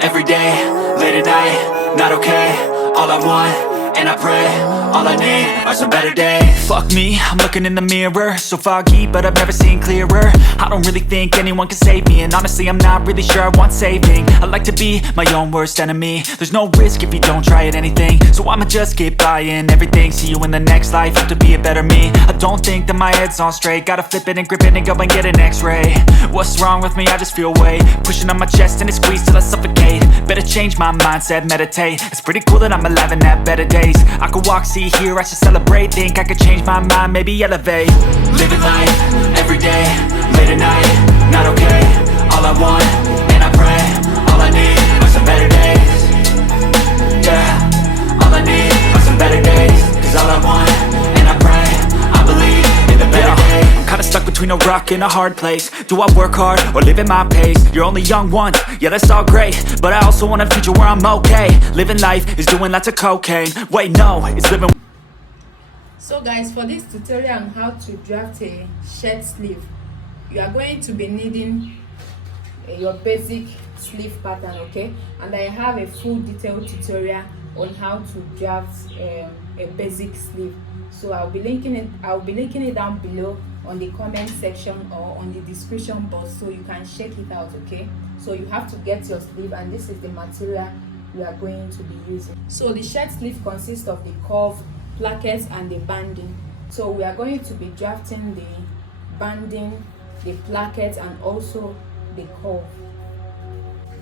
every day, late at night, not okay. All I want, and I pray, all I need are some better days. Fuck me, I'm looking in the mirror, so foggy, but I've never seen clearer. I don't really think anyone can save me, and honestly I'm not really sure I want saving. I like to be my own worst enemy. There's no risk if you don't try at anything, so I'ma just keep buying everything. See you in the next life, have to be a better me. I don't think that my head's on straight, gotta flip it and grip it and go and get an x-ray. What's wrong with me? I just feel weight pushing on my chest and it squeezes till I suffocate. Better change my mindset, meditate. It's pretty cool that I'm alive and have better days. I could walk, see, hear, I should celebrate. Think I could change my mind, maybe elevate. Living life, every day, late at night, not okay. All I want, and I pray, all I need are some better days. Yeah, all I need are some better days. Cause all I want, and I pray, I believe in the better days. I'm kinda stuck between a rock and a hard place. Do I work hard or live at my pace? You're only young once, yeah that's all great, but I also want a future where I'm okay. Living life is doing lots of cocaine. Wait no, it's living. So guys, for this tutorial on how to draft a shirt sleeve, you are going to be needing your basic sleeve pattern, okay? And I have a full detailed tutorial on how to draft a basic sleeve. So I'll be linking it down below on the comment section or on the description box, so you can check it out, okay? So you have to get your sleeve, and this is the material we are going to be using. So the shirt sleeve consists of the curve, plackets and the banding. So we are going to be drafting the banding, the placket, and also the curve.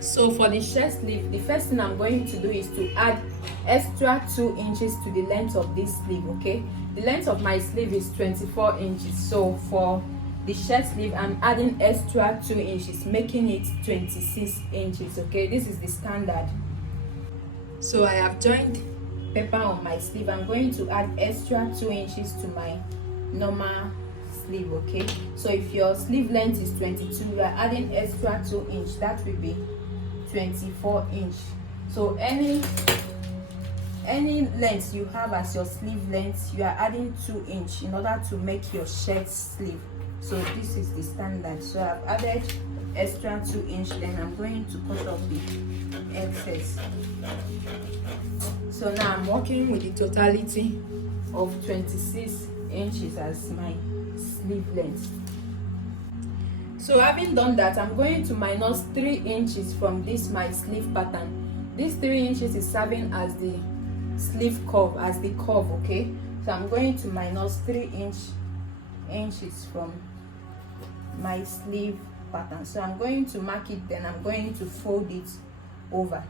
So for the shirt sleeve, the first thing I'm going to do is to add extra 2 inches to the length of this sleeve, okay? The length of my sleeve is 24 inches, so for the shirt sleeve I'm adding extra 2 inches, making it 26 inches, okay? This is the standard. So I have joined paper on my sleeve. I'm going to add extra 2 inches to my normal sleeve, okay? So if your sleeve length is 22, you are adding extra 2 inch, that will be 24 inch. So any length you have as your sleeve length, you are adding 2 inch in order to make your shirt sleeve. So this is the standard. So I've added extra 2 inch, then I'm going to cut off the excess. So now I'm working with the totality of 26 inches as my sleeve length. So having done that, I'm going to minus 3 inches from this my sleeve pattern. This 3 inches is serving as the sleeve curve, okay? So I'm going to minus 3 inches from my sleeve pattern. So I'm going to mark it, then I'm going to fold it over.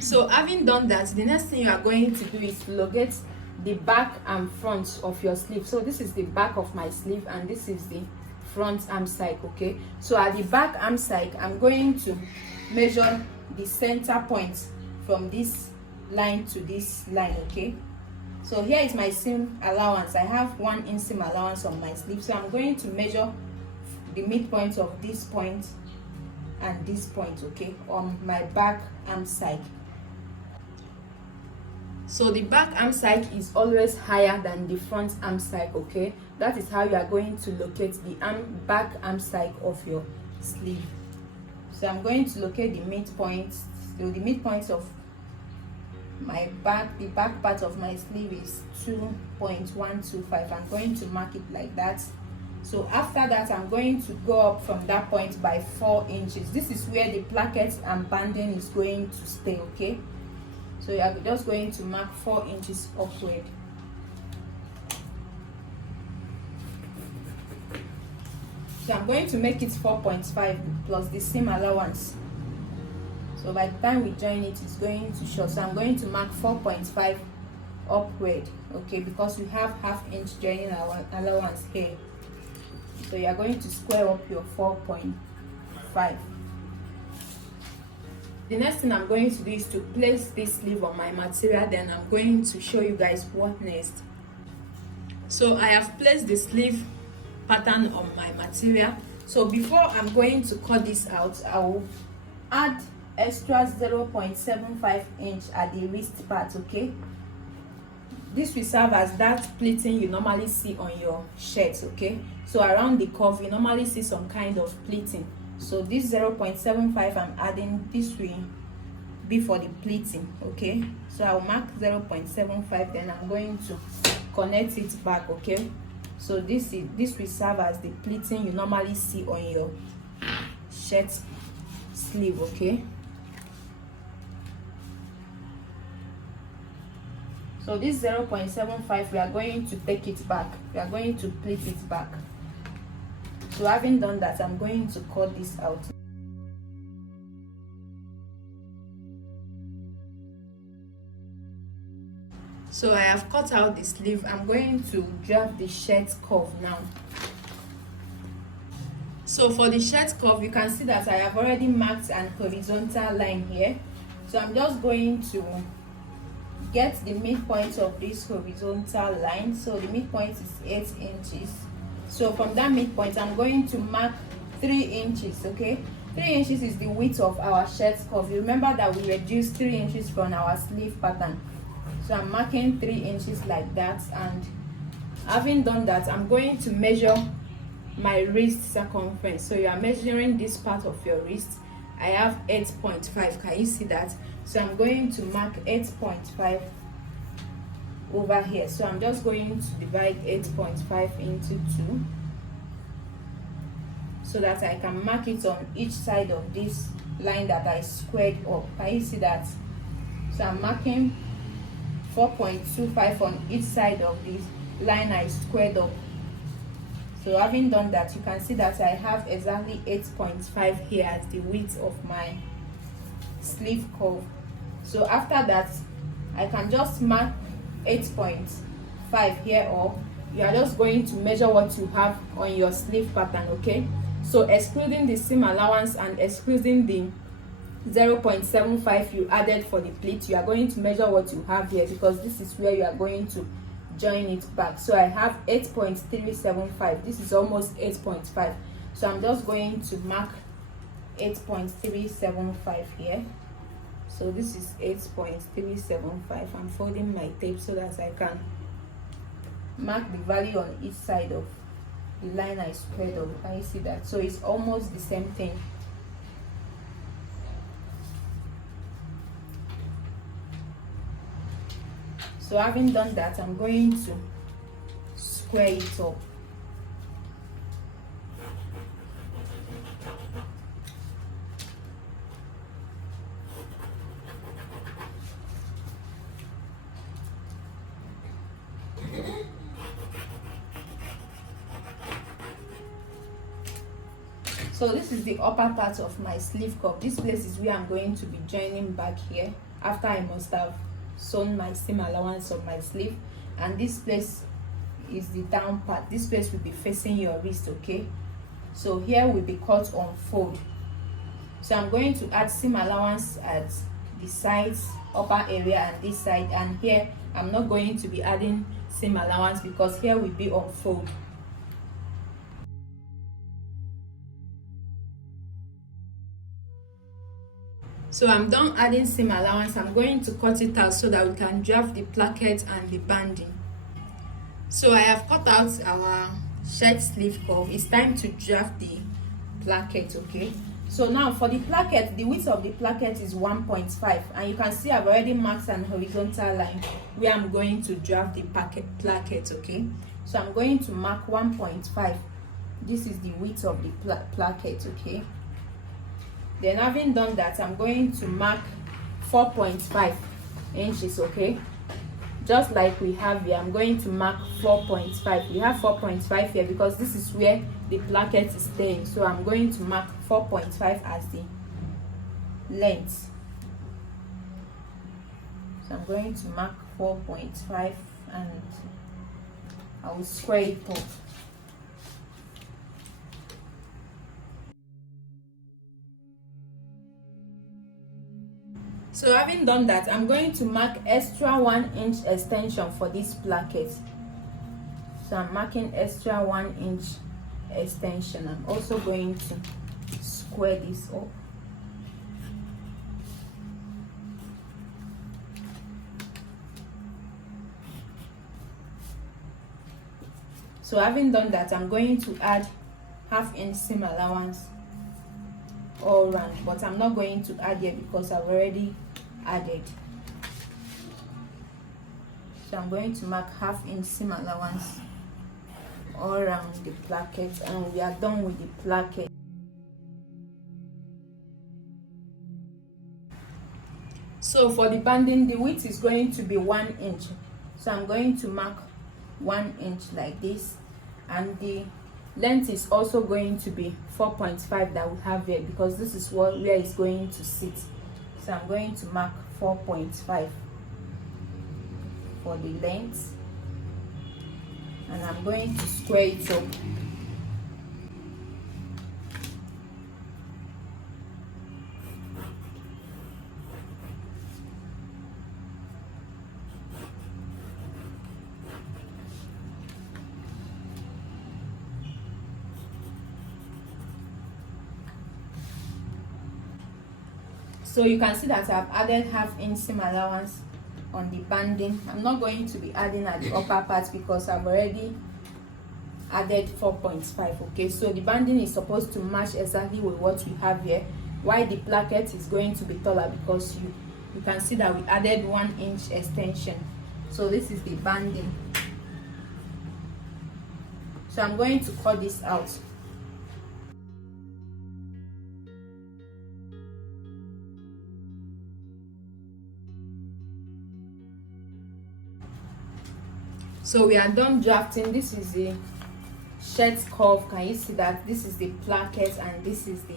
So having done that, the next thing you are going to do is to locate the back and front of your sleeve. So this is the back of my sleeve and this is the front arm side, okay? So at the back arm side, I'm going to measure the center point from this line to this line, okay? So here is my seam allowance. I have 1 inch seam allowance on my sleeve, so I'm going to measure the midpoint of this point and this point, okay, on my back arm side. So the back arm side is always higher than the front arm side, okay? That is how you are going to locate the back arm side of your sleeve. So I'm going to locate the midpoint. So the midpoint of my back, the back part of my sleeve is 2.125. I'm going to mark it like that. So after that, I'm going to go up from that point by 4 inches. This is where the placket and banding is going to stay, okay? So you are just going to mark 4 inches upward. So I'm going to make it 4.5 plus the seam allowance. So by the time we join it, it's going to show. So I'm going to mark 4.5 upward, okay, because we have ½ inch joining allowance here. So you are going to square up your 4.5. The next thing I'm going to do is to place this sleeve on my material, then I'm going to show you guys what next. So I have placed the sleeve pattern on my material. So before I'm going to cut this out, I will add extra 0.75 inch at the wrist part, okay? this will serve as that pleating you normally see on your shirt, okay? So around the cuff you normally see some kind of pleating. So this 0.75 I'm adding, this will be for the pleating, okay? So I'll mark 0.75, then I'm going to connect it back, okay? So this will serve as the pleating you normally see on your shirt sleeve, okay? So this 0.75 we are going to take it back, we are going to pleat it back. So having done that, I'm going to cut this out. So I have cut out the sleeve. I'm going to draft the shirt cuff now. So for the shirt cuff, you can see that I have already marked an horizontal line here. So I'm just going to get the midpoint of this horizontal line. So the midpoint is 8 inches. So from that midpoint, I'm going to mark 3 inches, okay? 3 inches is the width of our shirt cuff. You remember that we reduced 3 inches from our sleeve pattern. So I'm marking 3 inches like that, and having done that, I'm going to measure my wrist circumference. So you are measuring this part of your wrist. I have 8.5. Can you see that? So I'm going to mark 8.5 over here. So I'm just going to divide 8.5 into 2 so that I can mark it on each side of this line that I squared up. Can you see that? So I'm marking 4.25 on each side of this line I squared up. So having done that, you can see that I have exactly 8.5 here as the width of my sleeve curve. So after that, I can just mark 8.5 here, or you are just going to measure what you have on your sleeve pattern, okay? So excluding the seam allowance and excluding the 0.75 you added for the pleat, you are going to measure what you have here, because this is where you are going to join it back. So I have 8.375. This is almost 8.5. So I'm just going to mark 8.375 here. So this is 8.375. I'm folding my tape so that I can mark the value on each side of the line I squared up. Can you see that? So it's almost the same thing. So having done that, I'm going to square it up. So this is the upper part of my sleeve cuff. This place is where I'm going to be joining back here after I must have sewn my seam allowance on my sleeve, and this place is the down part. This place will be facing your wrist, okay? So here will be cut on fold. So I'm going to add seam allowance at the sides, upper area, and this side, and here I'm not going to be adding seam allowance because here will be on fold. So I'm done adding seam allowance. I'm going to cut it out so that we can draft the placket and the banding. So I have cut out our shirt sleeve cuff. It's time to draft the placket, okay? So now for the placket, the width of the placket is 1.5, and you can see I've already marked an horizontal line where I'm going to draft the placket, okay? So I'm going to mark 1.5. This is the width of the placket, okay? Then having done that, I'm going to mark 4.5 inches, okay? Just like we have here, I'm going to mark 4.5. We have 4.5 here because this is where the placket is staying. So I'm going to mark 4.5 as the length. So I'm going to mark 4.5 and I will square it up. So having done that, I'm going to mark extra 1 inch extension for this placket. So I'm marking extra 1 inch extension. I'm also going to square this up. So having done that, I'm going to add half-inch seam allowance all round, but I'm not going to add here because I've already added. So I'm going to mark half-inch seam allowance all around the placket, and we are done with the placket. So for the banding, the width is going to be 1 inch. So I'm going to mark 1 inch like this, and the length is also going to be 4.5 that we have here, because this is where it's going to sit. So I'm going to mark 4.5 for the length, and I'm going to square it up. So you can see that I've added half-inch seam allowance on the banding. I'm not going to be adding at the upper part because I've already added 4.5. okay, so the banding is supposed to match exactly with what we have here, while the placket is going to be taller because you can see that we added 1 inch extension. So this is the banding. So I'm going to cut this out. So we are done drafting. This is the shirt curve. Can you see that? This is the placket and this is the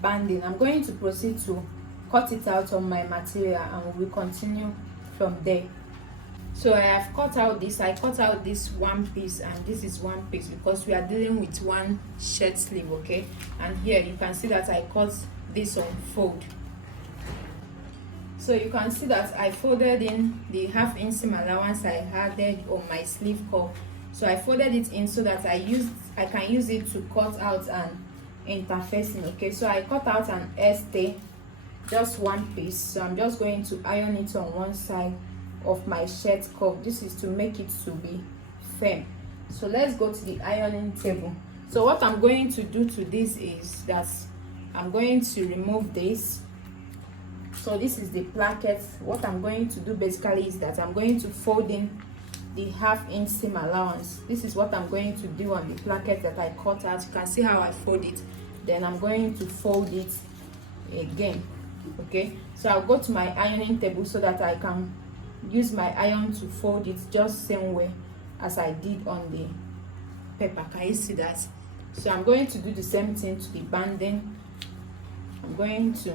banding. I'm going to proceed to cut it out on my material, and we will continue from there. So I have cut out this. I cut out this one piece and this is one piece because we are dealing with one shirt sleeve, okay? And here you can see that I cut this on fold. So you can see that I folded in the half-inch seam allowance I added on my sleeve curve. So I folded it in so that I can use it to cut out an interfacing, okay? So I cut out an este, just one piece. So I'm just going to iron it on one side of my shirt curve. This is to make it to be firm. So let's go to the ironing table. So what I'm going to do to this is that I'm going to remove this. So this is the placket. What I'm going to do basically is that I'm going to fold in the half-inch seam allowance. This is what I'm going to do on the placket that I cut out. You can see how I fold it. Then I'm going to fold it again, okay? So I'll go to my ironing table so that I can use my iron to fold it just same way as I did on the paper. Can you see that? So I'm going to do the same thing to the banding. I'm going to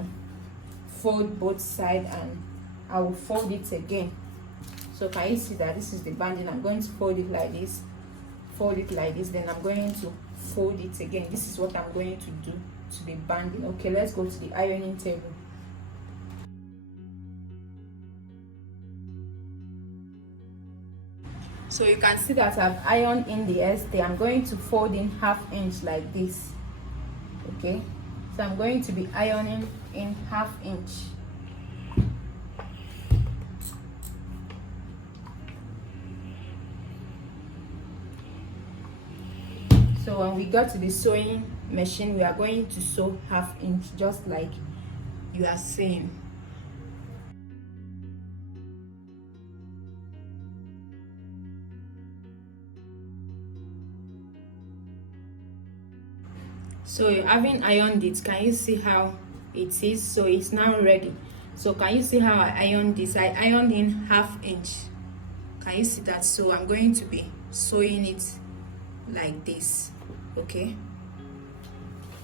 fold both sides and I will fold it again. So can you see that this is the banding? I'm going to fold it like this, fold it like this, then I'm going to fold it again. This is what I'm going to do to the banding. Okay, let's go to the ironing table. So you can see that I've ironed in the este. I'm going to fold in half-inch like this, okay? So I'm going to be ironing in half-inch. So when we got to the sewing machine, we are going to sew half-inch just like you are seeing. So having ironed it, can you see how it is? So it's now ready. So can you see how I ironed this? I ironed in half-inch. Can you see that? So I'm going to be sewing it like this, okay?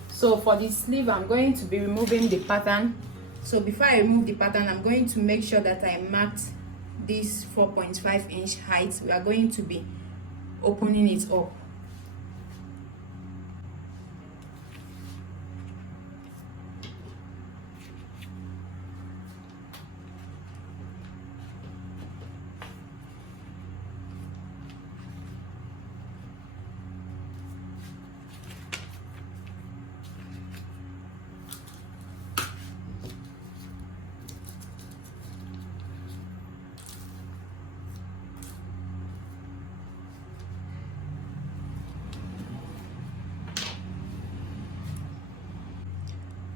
So for the sleeve, I'm going to be removing the pattern. So before I remove the pattern, I'm going to make sure that I marked this 4.5 inch height. We are going to be opening it up.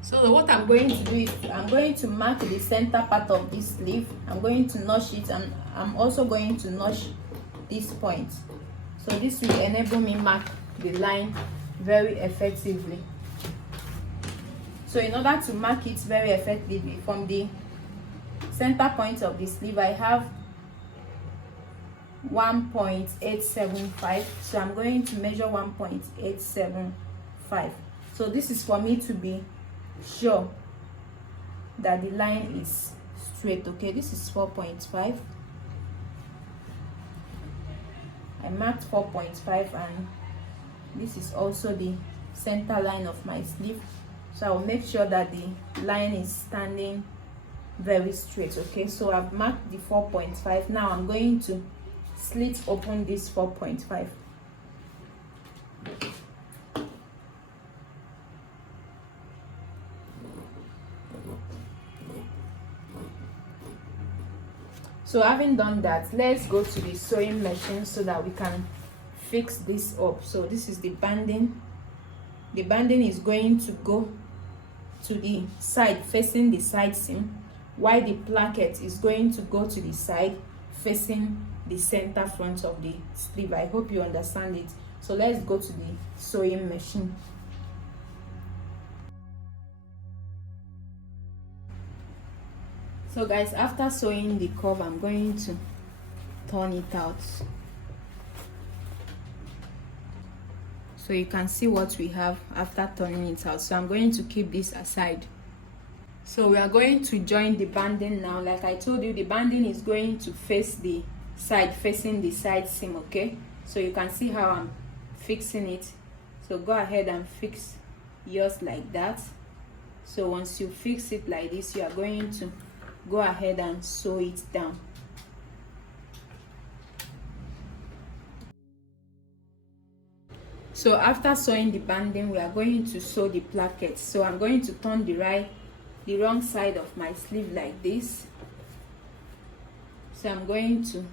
So what I'm going to do is I'm going to mark the center part of this sleeve. I'm going to notch it, and I'm also going to notch this point. So this will enable me mark the line very effectively. So in order to mark it very effectively, from the center point of the sleeve I have 1.875. so I'm going to measure 1.875. so this is for me to be sure that the line is straight. Okay, this is 4.5. I marked 4.5, and this is also the center line of my sleeve, so I'll make sure that the line is standing very straight. Okay, so I've marked the 4.5. now I'm going to slit open this 4.5. So having done that, let's go to the sewing machine so that we can fix this up. So this is the banding. The banding is going to go to the side facing the side seam, while the placket is going to go to the side facing the center front of the sleeve. I hope you understand it. So let's go to the sewing machine. So guys, after sewing the curve, I'm going to turn it out so you can see what we have after turning it out. So I'm going to keep this aside. So we are going to join the banding now. Like I told you, the banding is going to face the side facing the side seam. Okay, so you can see how I'm fixing it. So go ahead and fix yours like that. So once you fix it like this, you are going to go ahead and sew it down. So after sewing the banding, we are going to sew the placket. So I'm going to turn the wrong side of my sleeve like this. So I'm going to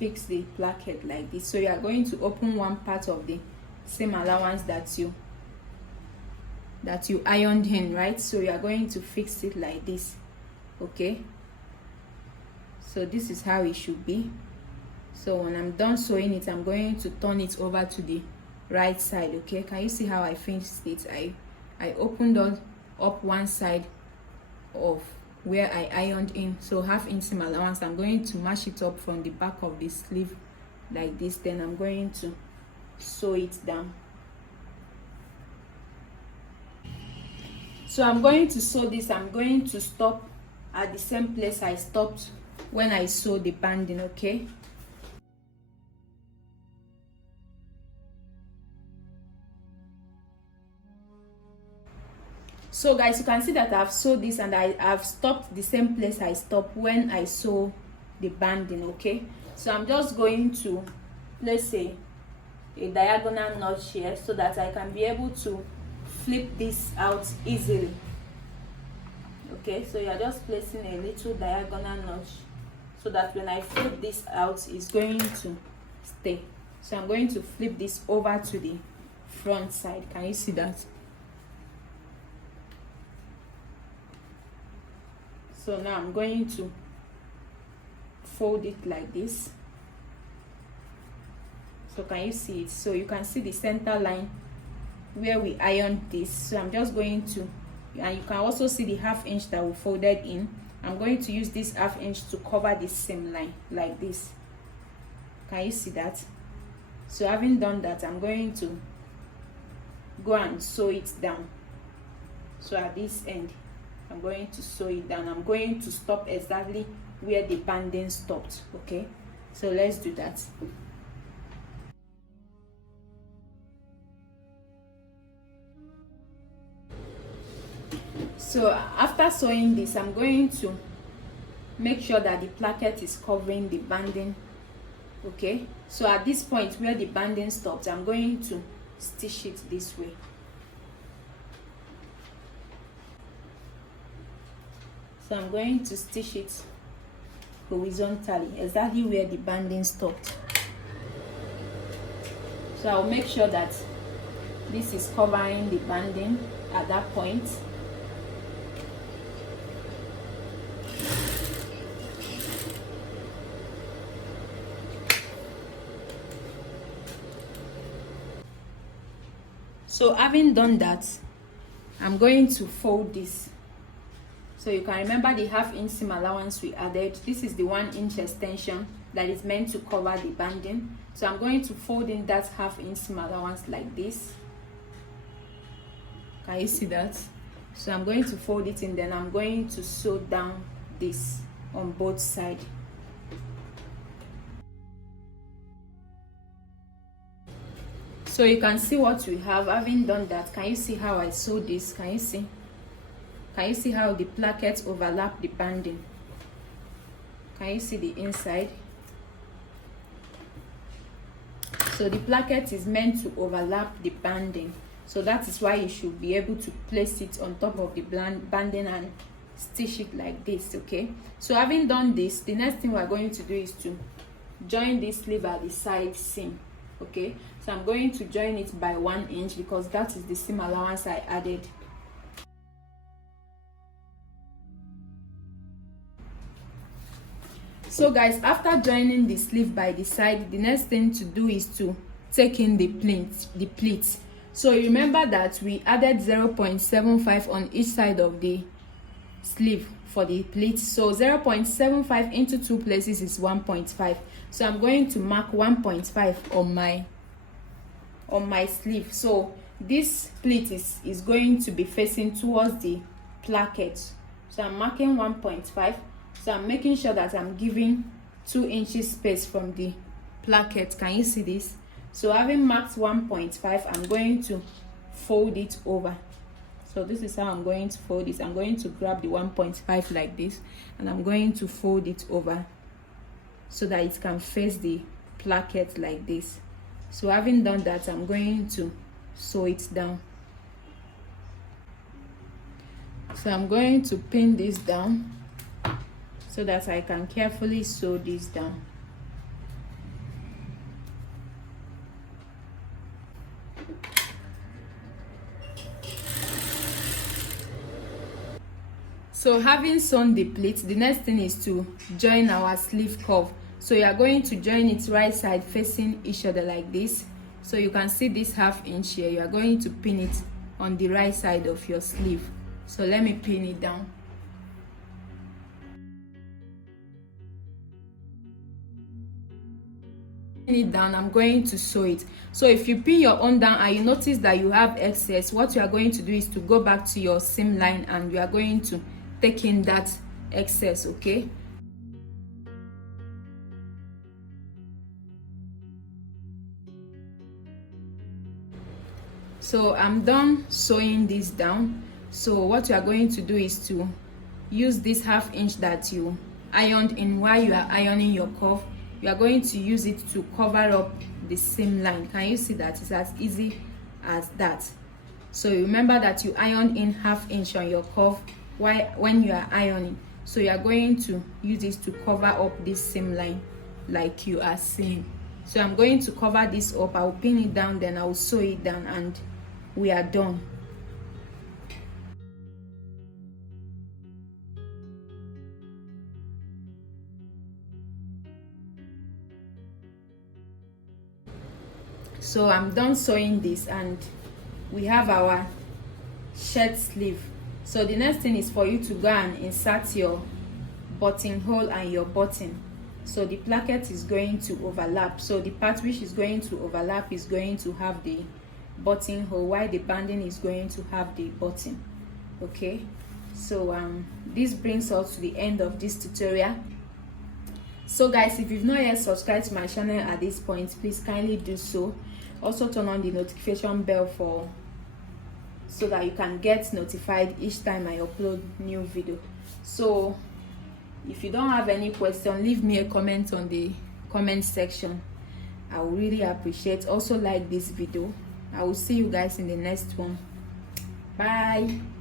fix the placket like this. So you are going to open one part of the seam allowance that you ironed in, right? So you are going to fix it like this. Okay, so this is how it should be. So when I'm done sewing it, I'm going to turn it over to the right side. Okay, can you see how I finished it? I opened up one side of where I ironed in, so half-inch seam allowance. I'm going to mash it up from the back of the sleeve like this. Then I'm going to sew it down. So I'm going to sew this. I'm going to stop at the same place I stopped when I sewed the banding. Okay, so guys, you can see that I've sewed this and I've stopped the same place I stopped when I sew the banding. Okay, so I'm just going to place a diagonal notch here so that I can be able to flip this out easily. Okay, so you're just placing a little diagonal notch so that when I flip this out, it's going to stay. So I'm going to flip this over to the front side. Can you see that? So now I'm going to fold it like this. So can you see it? So you can see the center line where we ironed this. So I'm just going to, and you can also see the half-inch that we folded in. I'm going to use this half-inch to cover this seam line like this. Can you see that? So having done that, I'm going to go and sew it down. So at this end, I'm going to sew it down. I'm going to stop exactly where the banding stopped. Okay, so let's do that. So after sewing this, I'm going to make sure that the placket is covering the banding. Okay, so at this point where the banding stops, I'm going to stitch it this way. So I'm going to stitch it horizontally, exactly where the banding stopped. So I'll make sure that this is covering the banding at that point. So having done that, I'm going to fold this. So you can remember the 1/2 inch seam allowance we added. This is the 1 inch extension that is meant to cover the banding. So I'm going to fold in that 1/2 inch seam allowance like this. Can you see that? So I'm going to fold it in, then I'm going to sew down this on both sides. So you can see what we have. Having done that, can you see how I sew this? Can you see? Can you see how the plackets overlap the banding? Can you see the inside? So the placket is meant to overlap the banding. So that is why you should be able to place it on top of the banding and stitch it like this, okay? So having done this, the next thing we're going to do is to join this sleeve at the side seam, okay? So I'm going to join it by 1 inch because that is the seam allowance I added. So guys, after joining the sleeve by the side, the next thing to do is to take in the pleats. So remember that we added 0.75 on each side of the sleeve for the pleats. So 0.75 into 2 places is 1.5. So I'm going to mark 1.5 on my sleeve. So this pleat is going to be facing towards the placket. So I'm marking 1.5. So I'm making sure that I'm giving 2 inches space from the placket. Can you see this? So having marked 1.5, I'm going to fold it over. So this is how I'm going to fold it. I'm going to grab the 1.5 like this, and I'm going to fold it over so that it can face the placket like this. So having done that, I'm going to sew it down. So I'm going to pin this down so that I can carefully sew this down. So having sewn the pleat, the next thing is to join our sleeve curve. So you are going to join it right side facing each other like this. So you can see this 1/2 inch here. You are going to pin it on the right side of your sleeve. So let me pin it down. Pin it down, I'm going to sew it. So if you pin your own down and you notice that you have excess, what you are going to do is to go back to your seam line and you are going to take in that excess, okay? So I'm done sewing this down. So what you are going to do is to use this 1/2 inch that you ironed in while you are ironing your curve. You are going to use it to cover up the seam line. Can you see that? It's as easy as that. So remember that you iron in 1/2 inch on your curve when you are ironing. So you are going to use this to cover up this seam line like you are seeing. So I'm going to cover this up. I'll pin it down, then I'll sew it down, and we are done. So I'm done sewing this and we have our shirt sleeve. So the next thing is for you to go and insert your buttonhole and your button. So the placket is going to overlap. So the part which is going to overlap is going to have the buttonhole, while the banding is going to have the button. Okay, so this brings us to the end of this tutorial. So guys, if you've not yet subscribed to my channel at this point, please kindly do so. Also turn on the notification bell so that you can get notified each time I upload new video. So if you don't have any question, leave me a comment on the comment section. I will really appreciate. Also like this video. I will see you guys in the next one. Bye.